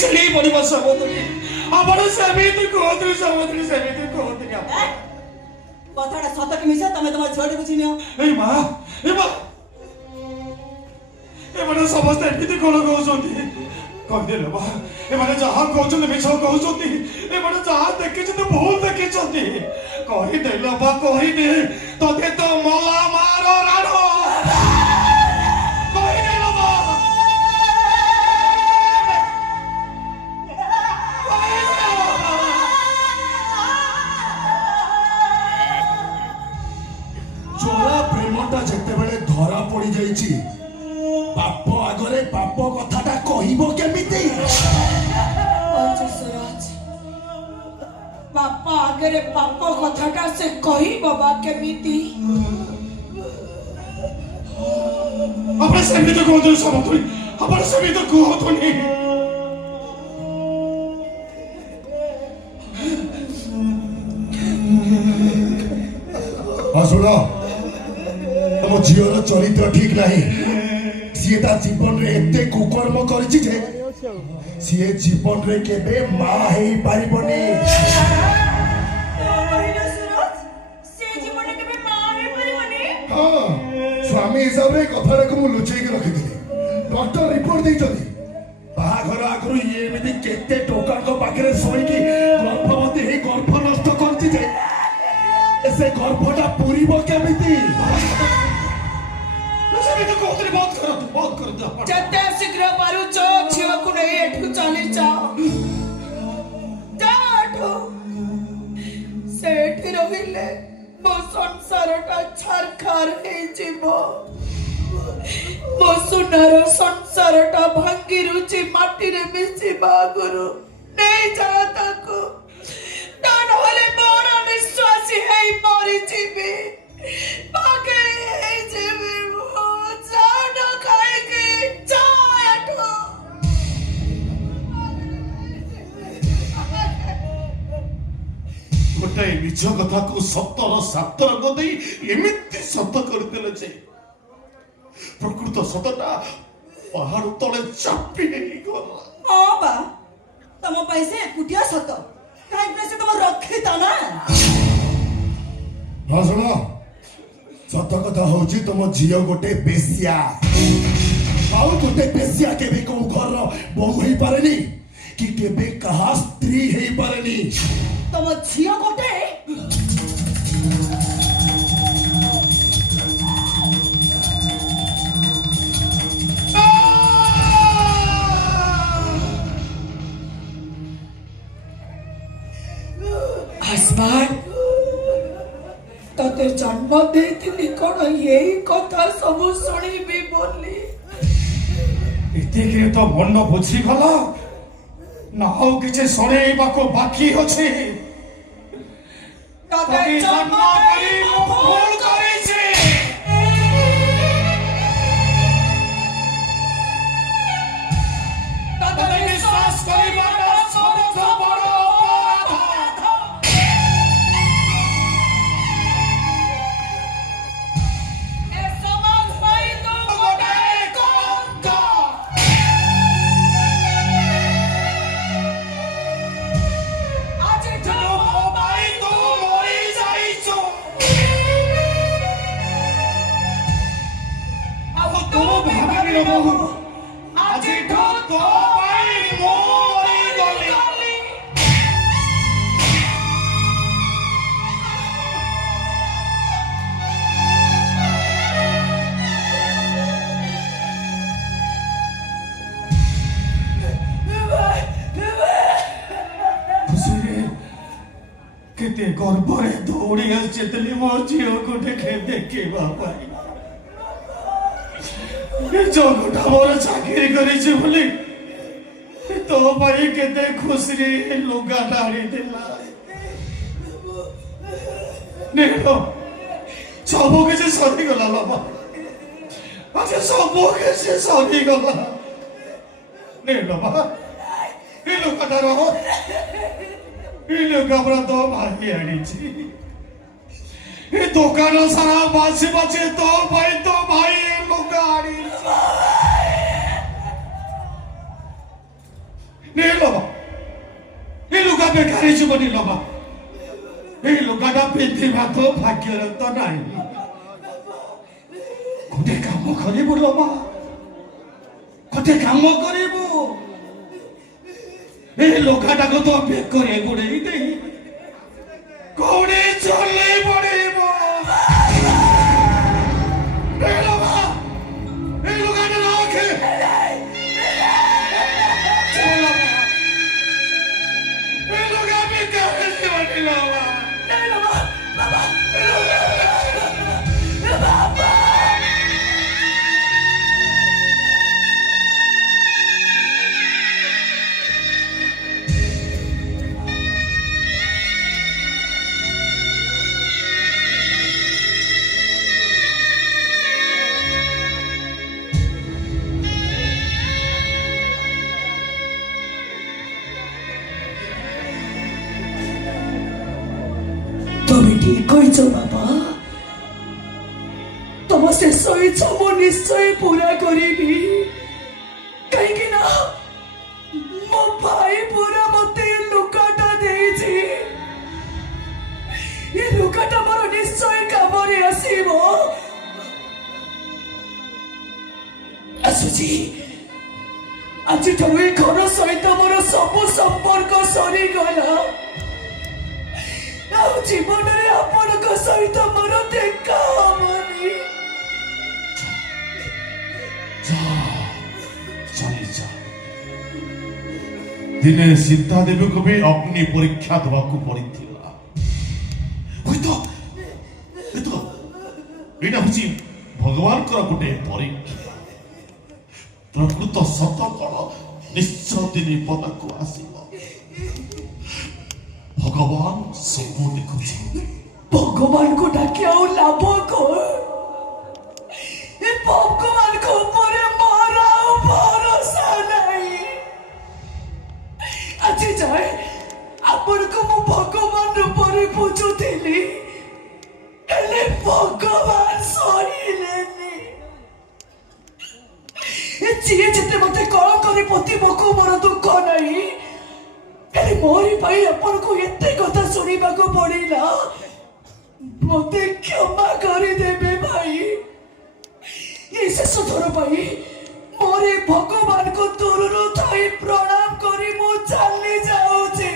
चली पड़िबो समुद्री आपण सेमिति कहतु समुद्री सेमिति कहतु कथाटा सत कि मिसा तमे तमर छोड़ी बुझिनियो ए मां ए माने समस्त एमिति कोन कहउछंती कहदेले बा ए माने जहां कहउछंती मिछ कहउछंती ए माने जहां देखिछंती भूल देखिछंती कहि देला बा कहि दे तते तो मला मारो राणो कहि देला बा चोरा प्रेमटा जेते बेले धरा पड़ी जाईची बाप आगरे बाप कथाटा कहिबो केमिति सुरज बापा आगरे बाप कथाटा से कही बाबा केमिति आपण सेमिति कहतु समुद्री आपण सेमिति कहतुनी सुनो तुम झीर चरित्र ठीक नहीं सी जीवन रे एते कुकर्म करिछि जे सी जीवन रे केबे मां हेई पारिबनी हाँ स्वामी हिसाब रे कथाटा को मु लुचेई के रखि दिली डॉक्टर रिपोर्ट देइछथि बाहाघर आगरु ये एमिति केते टोका को पाखरे सोई की गर्भवती हेई गर्भ नष्ट करछि जे ऐसे गर्भटा पूरीबो केमिति सेमिति कहतुनी बहुत करत जते शीघ्र पारु चो झियो को नहीं एठु चली जाओ जाठो सेठ रहिले मो संसारटा छरखार हे जीवो मो सुनार संसारटा भांगी रुचि माटी रे मिसी बागुरु नहीं जाता को तान होले मोर निश्वासी है मरी जीवी बाके है जीवी मो जानो खाएगी जाठो गोटे निज कथा को सतर सात रंग दे एमिति सत करदेले जे प्रकृत सतटा पहाड़ तले चापी नहीं गला ओ बा तम पैसे कुटिया सत काई पैसे तम रखिता ना हाँ सुनो सत कथा होची तुम झियो गोटे बेसिया आउ गोटे बेसिया केबे को घर बहु हेई पारेनी कि केबे कहा स्त्री हेई पारेनी तम झियो गोटे आसमान तते जन्म देथिली कोन यही कथा सब सुनिबी बोली एतिके तो मन बुझी गला ना हो किछे सुनेइबा को बाकी अछि तते जन्म करी भूल करिछि तते विश्वास करिबाटा सबसे बड़ अपराध ए समाज पाई तो गोटे कलंक आज जो मोबाइल तो मरी जाइछो अब तो भाभी रो बहु आज तो भाई मोरी गली खुशी केते गर्भरे दौड़ी आसितली मो झियो को देखे बापाई जगटा मोर चाकरी करिछि बोली तो भाई केते खुशी लुगा डाड़ी देला नेलो सब किसी सरी गला बाबा आज सब किसी सरी गला नेलो बाबा ये लुगाटा रहो ये लुगा पूरा तो भाई आनीछि ये दुकान सारा बासी बासी तो भाई लुगा आनीछि ने ବେକାର ଯିବନି ଲବା এই লুগাটা পিন্ধিবা তো ভাগ্যর তো নাই গোটে কাম করিবু লবা গোটে কাম করিবু এই লুগাটাকে তো বেকরে গুড়েই দেই কোড়ে চলে পড়িব এই লবা এই লুগাটা রাখে এই লুগা বেকারে জীবনী লবা তুমি ঠিক কইছো বাবা তোমার শেষ ইচ্ছা মু নিশ্চয় পুরা করিবি কাইকি না মো ভাই পুরা মতে লুকাটা দেইছি এই লুকাটা মোর নিশ্চয় কামরে আসিব আসুচি আজি তুমি ঘর সহিত মোর সবু সম্পর্ক সরিগলা ଆଉ ଜୀବନରେ ଆପଣଙ୍କ ସହିତ ମୋର ଦେଖା ହବନି ଦିନେ ସୀତା ଦେବୀଙ୍କୁ ବି ଅଗ୍ନି ପରୀକ୍ଷା ଦେବାକୁ ପଡିଥିଲା ଏଇଟା ହଉଛି ଭଗବାନଙ୍କର ଗୋଟେ ପରୀକ୍ଷା ପ୍ରକୃତ ସତ କଣ ନିଶ୍ଚୟ ଦିନେ ପଦାକୁ ଆସିବ ভগবান ସବୁ ଦେଖୁଛି ଭଗବାନଙ୍କୁ ଡାକି ଆଉ ଲାଭ କଣ ଏ ଭଗବାନଙ୍କ ଉପରେ ମୋର ଆଉ ଭରସା ନାହିଁ ଆଜି ଯାଏ ଆପଣଙ୍କୁ ମୁଁ ଭଗବାନ ରୂପରେ ବୁଝୁଥିଲି ହେଲେ ଭଗବାନ ସହିଲେନି ଯିଏ ଯେତେ ମତେ କଣ କରି ପୋତିବାକୁ ମୋର ଦୁଃଖ ନାହିଁ ହେଲେ ମୋରି ପାଇଁ ଆପଣଙ୍କୁ ଏତେ କଥା ଶୁଣିବାକୁ ପଡିଲା ମତେ କ୍ଷମା କରିଦେବେ ଭାଇ ଏ ଶେଷ ଥର ପାଇଁ ମୋର ଭଗବାନଙ୍କୁ ଦୂରରୁ ଥାଇ ପ୍ରଣାମ କରି ମୁଁ ଚାଲି ଯାଉଛି